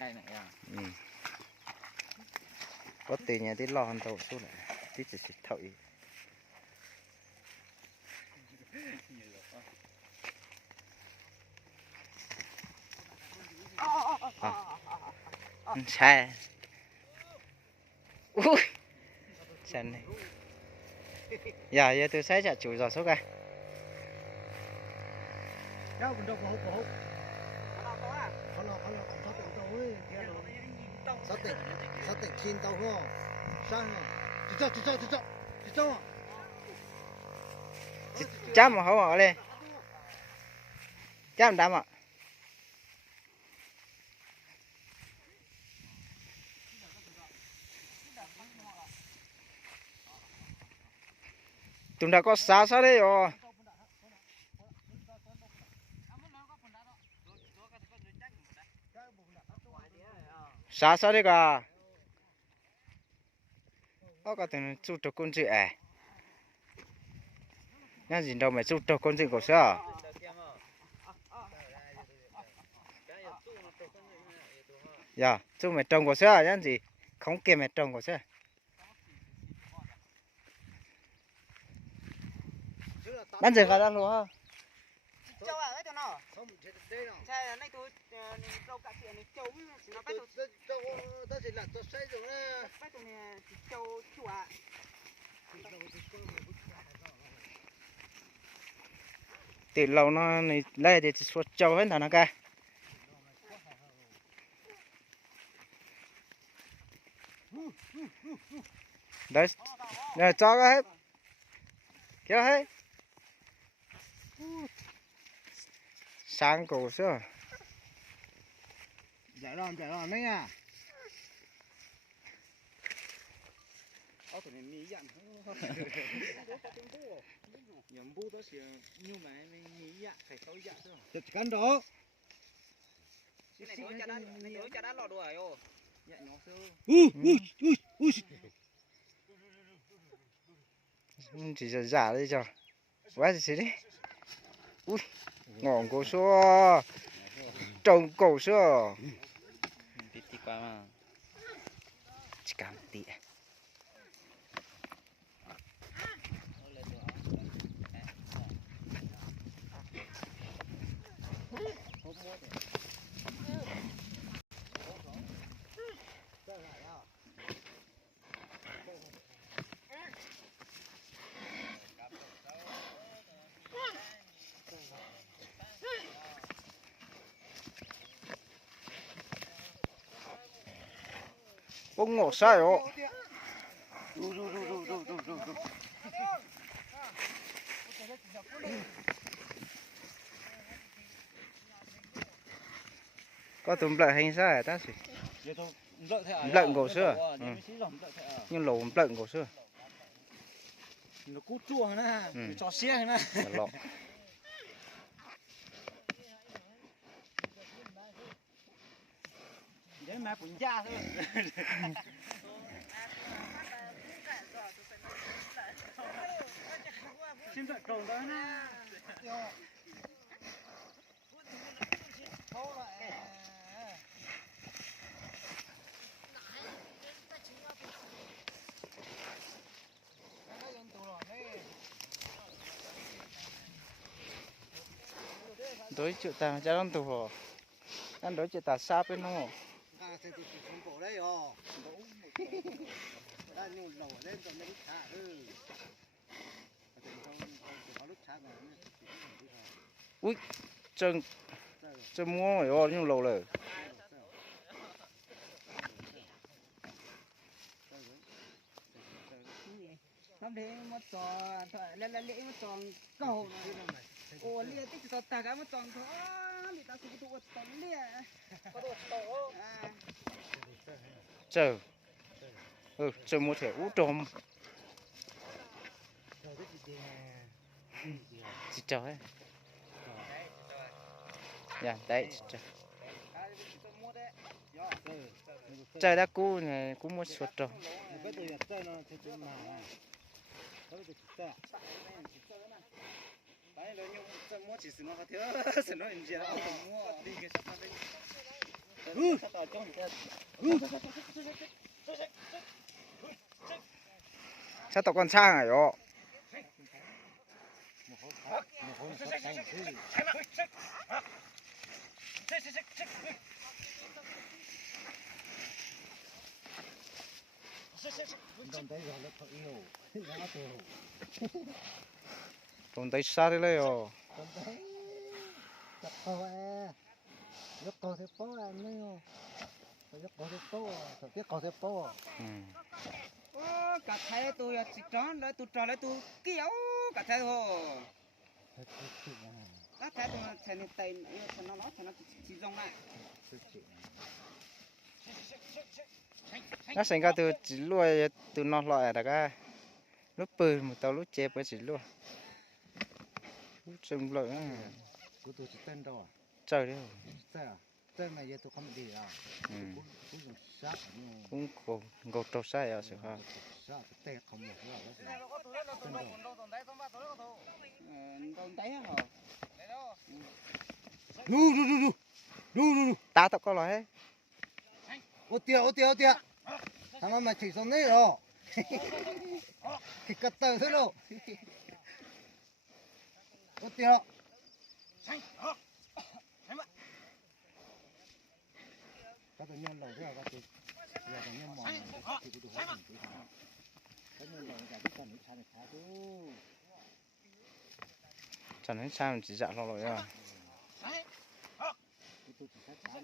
đây này à. Có tiền nhà tí lo hơn tàu số này tí chỉ thổi xe ui xe này giờ tôi sẽ trả chủ rồi số cái đâu còn đâu có hút sáu tỉnh chín tàu ho sang chỉ cho chám mà không ở đây chám đám ạ chúng ta có sao sao đấy rồi sao sao đấy cả có thể chút cho con chị à nhá gì đâu mà chút cho con chị của sao dạ chút mày trồng của sao nhá gì không kèm mày trồng của sao bán gì cả đang luôn ha Châu à cái chỗ nào xe này tôi đâu cả chuyện này châu nó cái tôi đó chỉ là tôi xây dựng cái chỗ này châu chùa tiền lâu nó này đây thì suốt trâu hết thằng nó ca đấy này cho cái hết kéo hết sáng cổ xưa giải đòn đấy nha ở chỗ này mì dặn nhầm bu đó chỉ nhưng mà mì dặn phải khâu dặn thôi chặt cắn đó này đối chả đã lọt đùa rồi dặn nó sơ chỉ là giả đấy cho quá gì đấy ui ngọn cổ xưa trồng cổ xưa tí qua mà chỉ cảm tí bông ngộ sai rồi có tụm lợn hay sao hả ta gì lợn cổ xưa nhưng lẩu lợn cổ xưa nó cút chua nè cho xe nè lọ đấy mà cũng ra thôi xin đợi cầu đó nè đối chịu ta cho nó tù hồ ăn đối chịu ta xa bên nó thì không cổ đấy hò ta nhung lẩu lên rồi mới thả ui chân chân mua rồi nhưng lẩu rồi năm thế một trò lên lễ một trò cầu ô lia tích trò ta cái một trò thôi người ta sử dụng trò lia có đồ tổ chờ chờ mua thẻ út trộm chỉ chờ ấy dạ đấy chờ đã cú này cú mua suốt rồi sao tao con sang à yo con tay xa thế này yo Chặt cầu à, nhấc cầu thế bó à, nữa, nhấc cầu thế bó à, thật tiếc cầu thế bó à. ô cả thái tôi chỉ tròn lấy tôi tròn lấy tôi kéo cả thái thôi Thật chịu à, cả thái tôi thành tay thành nó chỉ rong lại thật chịu. nó sinh ra từ chỉ lúa từ nó loại là cái lúc bự một tàu lúc chép với chỉ lúa trồng lợi Của tôi chỉ tên đâu à? trời đấy Sao à? Tên này giờ tôi không đi à? Cũng dùng sát nhưng cũng gột trâu sai à sự ha sát tê không được là tên đâu. đồng tay hả Đu. ta tao có nói Ô tia. Thằng mà chỉ xong đấy rồi. Thì cắt tờ thế đâu. Ô tia. Các tự nhiên lâu thế các tự giờ tự nhiên mòn thì tôi hỏi mình cái nhân lâu giờ cái con nó sai chứ. chẳng thấy sao mình chỉ dạ lo rồi à Tôi chỉ sát chán.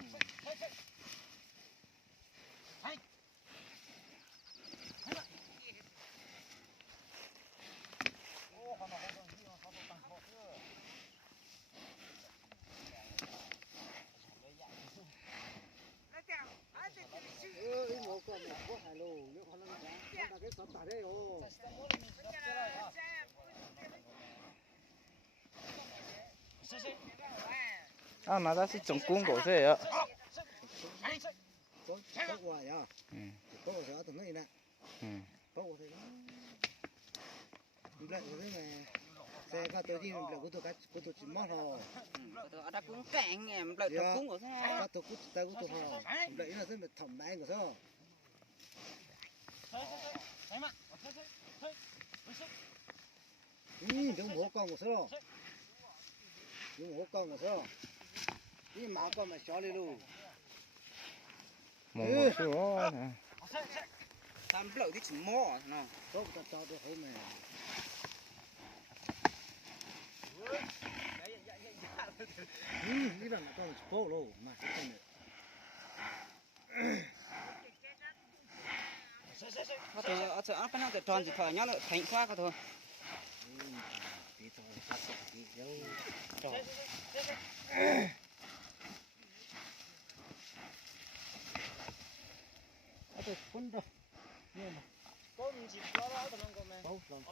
Một con là có hai lô, nếu không là cái sọt tại đây ô. à nó ra sẽ trồng cung cổ thế ạ Có hoài à? Có hoài ở tầng này nè. Có hoài thế. Lại thế này. Xe các tôi đi lại của tôi chỉ mót hồ. tôi đã cũng cạn em lợi tôi cũng của sao Các tôi cũng tay của tôi hồ. Lại là rất là thầm đáy của sao? Đúng hổ con của sao? Đúng hổ con của sao? Đi mà con mà xóa đi luôn. một số tam lợi thì chỉ mò nó Tốt ta cho tôi thấy mày. Cái đằng con phố luôn mà cái con này. có thể ở chỗ cái nào thì tròn chỉ thời nhớ lại thành khoa có thôi Tí thôi cắt tí dấu. Trời. Tôi phun đâu. Nhưng mà bố chỉ có đó tụi con mẹ. Bố lòng.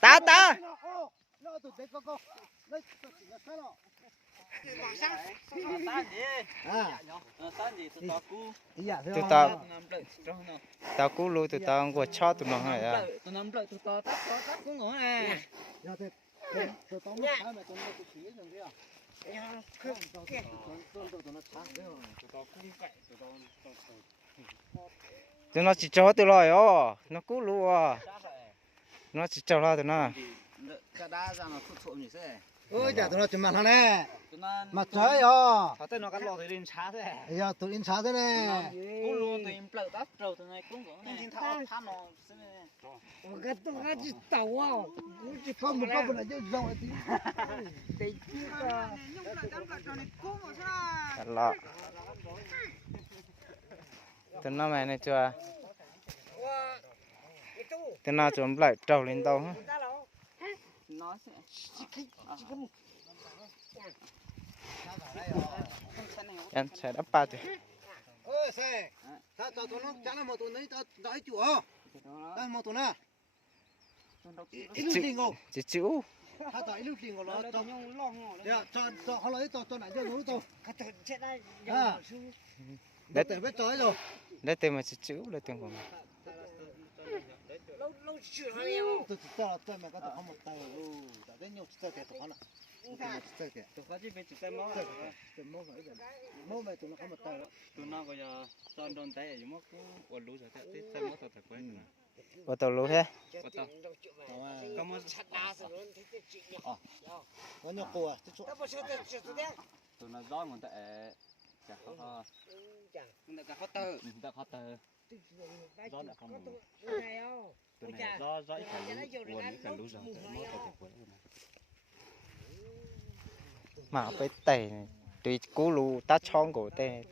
ta Nó tụi đấy con. Nó chỉ là cái đó. tụi tao cú lui tụi tao qua cho tụi nó hay à tụi nó lợi tụi to tắt cũng ngủ nè Tôi tao mất cái mà tôi nó tụi phía rồi kia. tụi nó chỉ cho tụi rồi ó nó cú lui à nó chỉ cho là tụi nó cái đá ra mà thụt thụt như thế Ôi chả tụi nó chụp mặt nó nè. tụi nó Mặt trời à. họ tên nó cắt lò thì lên chá thế Giờ tụi in sáng thế nè. cũng luôn tụi em lợi tắt trâu tụi này cũng có nè than nó Cái tụi nó chỉ tàu à. Chỉ không một con là chứ rong là tí. Tí chứ à. là tụi nó mày này chưa tụi nó chuẩn lại trâu lên tàu hả nó sẽ em sẽ đắp ba thì Ôi xe. Tao cho tụi nó chả là một tụi này tao đói chủ à. Đây một tụi nè. Ít lúc tiền ngô. chỉ chịu Tao cho ít lúc tiền ngô nó tao cho. nhung lo ngỏ Cho họ lấy cho nãy giờ nó tao. cái thằng chết đây À. Để biết chói rồi. để tìm mà chỉ chịu để tìm của mình lâu tôi chỉ cho tôi mà có tôi không một tay rồi đã đến nhiều chơi kẹt tôi nó chơi kẹt tôi có chỉ biết chỉ tay máu tôi mua cái gì mua về tôi nó không một tay rồi tôi nói bây giờ son đòn tay gì mất cứ quần lú rồi thế tay máu thật thật quen ô tô lú thế có tao có mất có nhiều cô à tôi nói gió mình tại chả có mình đã có tơ đã có tơ gió đã không tôi này gió gió ít phải lú quần ít phải lú rồi mất thật thật quen mà phải tè tùy cú lú ta chong cổ tè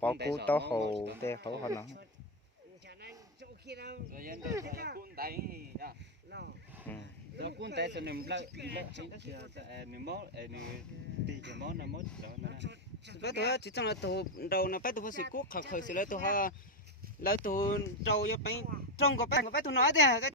bỏ cú to hồ tè khẩu họ nó rồi dân tôi cuốn tay à đó cuốn tay tôi nằm lại nằm máu đi cái máu nằm máu đó nè tôi chỉ trong là tôi đầu nó phải tôi phải cuốc khởi khởi rồi tôi lấy tôi trâu cho bánh trong có bánh tôi nói thế